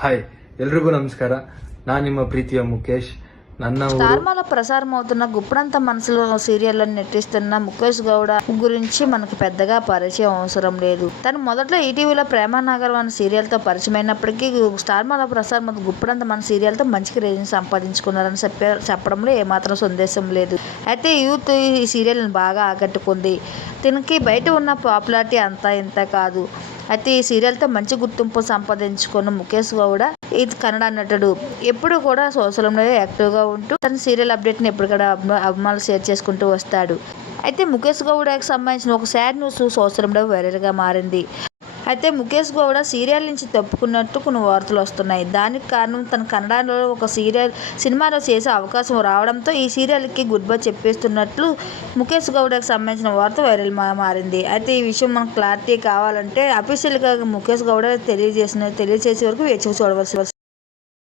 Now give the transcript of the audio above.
Hi ಎಲ್ರಿಗೂ ನಮಸ್ಕಾರ ನಾನು ನಿಮ್ಮ ಪ್ರೀತಿಯ ಮುಖೇಶ್ ನನ್ನ ಊರು స్టార్మాలో ప్రసారం అవుతున్న గుప్పడంత మనసులో సీరియల్లో నటిస్తున్న ముఖేష్ గౌడ గురించి మనకు పెద్దగా పరిచయం అవసరం లేదు తను మొదట్లో ఈటీవీలో ప్రేమానగరం అనే సీరియల్తో పరిచయం అయినప్పటికీ స్టార్మాలో ప్రసారం అవుతున్న గుప్పడంత మన సీరియల్తో మంచి రేంజ్ సంపాదించుకున్నారని చెప్పే చెప్పడంలో ఏమాత్రం సందేశం లేదు అయితే యూత్ ఈ సీరియల్ని బాగా ఆకట్టుకుంది దీనికి బయట ఉన్న పాపులారిటీ అంతా ఇంత కాదు అయితే ఈ సీరియల్తో మంచి గుర్తింపు సంపాదించుకున్న ముఖేష్ గౌడ ఇది కన్నడ నటుడు. ఎప్పుడు కూడా సోషల్ మీడియా యాక్టివ్గా ఉంటూ తన సీరియల్ అప్డేట్ని ఎప్పుడు కూడా అభిమానులు షేర్ చేసుకుంటూ వస్తాడు. అయితే ముఖేష్ గౌడకి సంబంధించిన ఒక సాడ్ న్యూస్ సోషల్ మీడియా వైరల్గా మారింది. అయితే ముఖేష్ గౌడ సీరియల్ నుంచి తప్పుకున్నట్టు కొన్ని వార్తలు వస్తున్నాయి. దానికి కారణం తన కన్నడలో ఒక సీరియల్ సినిమాలో చేసే అవకాశం రావడంతో ఈ సీరియల్కి గుడ్ బై చెప్పేస్తున్నట్లు ముఖేష్ గౌడకి సంబంధించిన వార్త వైరల్ మారింది. అయితే ఈ విషయం మనకు క్లారిటీ కావాలంటే అఫీషియల్గా ముఖేష్ గౌడ తెలియజేసిన తెలియజేసే వరకు వేచి చూడవలసి